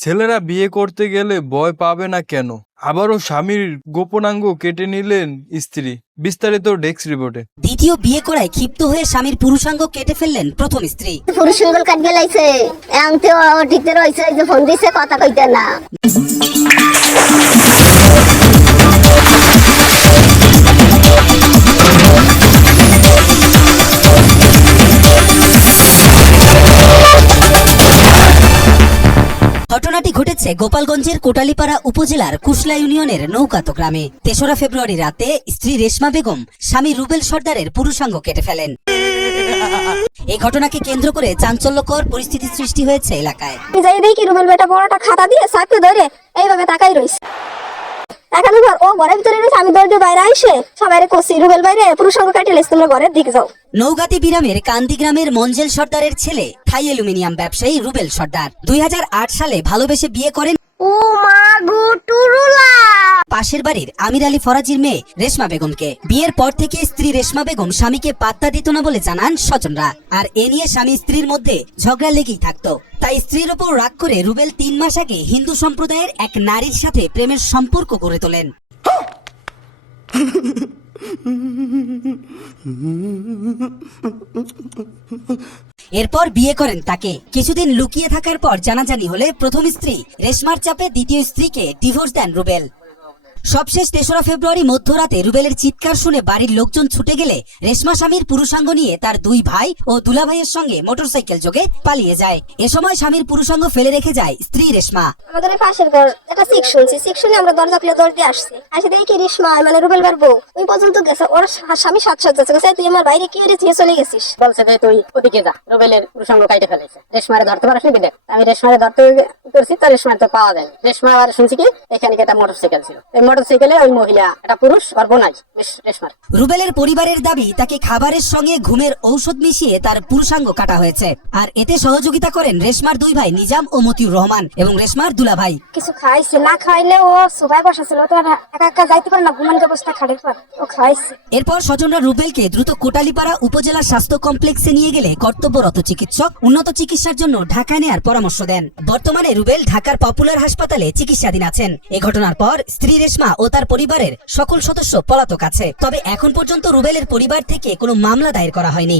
ছেলেরা বিয়ে করতে গেলে ভয় পাবে না কেন? আবারও স্বামীর গোপনাঙ্গ কেটে নিলেন স্ত্রী। বিস্তারিত ডেস্ক রিপোর্টে। দ্বিতীয় বিয়ে করায় ক্ষিপ্ত হয়ে স্বামীর পুরুষাঙ্গ কেটে ফেললেন প্রথম স্ত্রী। পুরুষাঙ্গ কাটবে লাইছে আংটিও ঠিকতে রইছে, এই যে ফোন দিছে কথা কইতে না। ঘটনাটি ঘটেছে গোপালগঞ্জের কোটালীপাড়া উপজেলার কুশলা ইউনিয়নের নৌকাত গ্রামে। ৩রা ফেব্রুয়ারি রাতে স্ত্রী রেশমা বেগম স্বামী রুবেল সর্দারের পুরুষাঙ্গ কেটে ফেলেন। এই ঘটনাকে কেন্দ্র করে চাঞ্চল্যকর পরিস্থিতি সৃষ্টি হয়েছে এলাকায়। যাই দেখি রুবেল বেটা বড়টা খাতা দিয়ে চাকরি ধরে এইভাবে তাকাই রইছে। এখন ও ঘরের ভিতরে রয়েছে, আমি দৌড় দিয়ে বাইরে আইসে সবাই কষি রুবেল বাইরে পুরুষাঙ্গ কাটিয়ে লেছে, তোমরা ঘরের দিকে যাও। নৌগাতি বিরামের কান্দি গ্রামের মঞ্জেল সর্দারের ছেলে থাই অ্যালুমিনিয়াম ব্যবসায়ী রুবেল সর্দার ২০০৮ সালে ভালোবেসে বিয়ে করেন ও মা গো টুরুলা পাশের বাড়ির আমির আলী ফরাজির মেয়ে রেশমা বেগমকে। বিয়ের পর থেকে স্ত্রী রেশমা বেগম স্বামীকে পাত্তা দিত না বলে জানান স্বজনরা। আর এ নিয়ে স্বামী স্ত্রীর মধ্যে ঝগড়া লেগেই থাকতো। তাই স্ত্রীর ওপর রাগ করে রুবেল ৩ মাস আগে হিন্দু সম্প্রদায়ের এক নারীর সাথে প্রেমের সম্পর্ক গড়ে তোলেন। এরপর বিয়ে করেন তাকে। কিছুদিন লুকিয়ে থাকার পর জানাজানি হলে প্রথম স্ত্রী রেশমার চাপে দ্বিতীয় স্ত্রীকে ডিভোর্স দেন রুবেল। সবশেষ ৩রা ফেব্রুয়ারি মধ্যরাতে রুবেলের চিৎকার শুনে বাড়ির লোকজন ছুটে গেলে রেশমা স্বামীর পুরুষাঙ্গ নিয়ে তার 2 ভাই ও দুলাভাইয়ের সঙ্গে মোটরসাইকেল যোগে পালিয়ে যায়। এ সময় স্বামীর পুরুষাঙ্গ ফেলে রেখে যায় স্ত্রী রেশমা। আমাদের পাশের ঘর একটা সেকশনে আমরা দরজা খুলে দৌড় দিয়ে আসছি। আসে দেখি রেশমা মানে রুবেল বার বউ ওই পর্যন্ত গেছে, ওর স্বামী সাত যাচ্ছে, তুই আমার বাইরে কি নিয়ে চলে গেছিস। বলছে যে তুই ওদিকে যা, রুবেলের পুরুষাঙ্গ কাটে ফেলেছে, রেশমারে ধরতে পারিস নি। দেখ আমি রেশমারে ধরতে করছি, তো রেশমার তো পাওয়া যায়। রেশমা আবার শুনছি কি এখানে একটা মোটরসাইকেল ছিল, এই মোটরসাইকেলে ওই মহিলা একটা পুরুষ সর্বনাশ রেশমার। রুবেলের পরিবারের দাবি তাকে খাবারের সঙ্গে ঘুমের ঔষধ মিশিয়ে তার পুরুষাঙ্গ কাটা হয়েছে। আর এতে সহযোগিতা করেন রেশমার 2 ভাই নিজাম ও মতিউর রহমান এবং রেশমার দুলাভাই। কিছু খাইছে, না খাইলে ও সোফায় বসেছিল, তো একা একা যাইতে পারে না, ঘুমানোর অবস্থা খাটের পর ও খাইছে। এরপর স্বজনরা রুবেলকে দ্রুত কোটালীপাড়া উপজেলা স্বাস্থ্য কমপ্লেক্সে নিয়ে গেলে কর্তব্যরত চিকিৎসক উন্নত চিকিৎসার জন্য ঢাকায় নেওয়ার পরামর্শ দেন। বর্তমানে রুবেল ঢাকার পপুলার হাসপাতালে চিকিৎসাধীন আছেন। এ ঘটনার পর স্ত্রী রেশমা ও তার পরিবারের সকল সদস্য পলাতক আছে। তবে এখন পর্যন্ত রুবেলের পরিবার থেকে কোনো মামলা দায়ের করা হয়নি।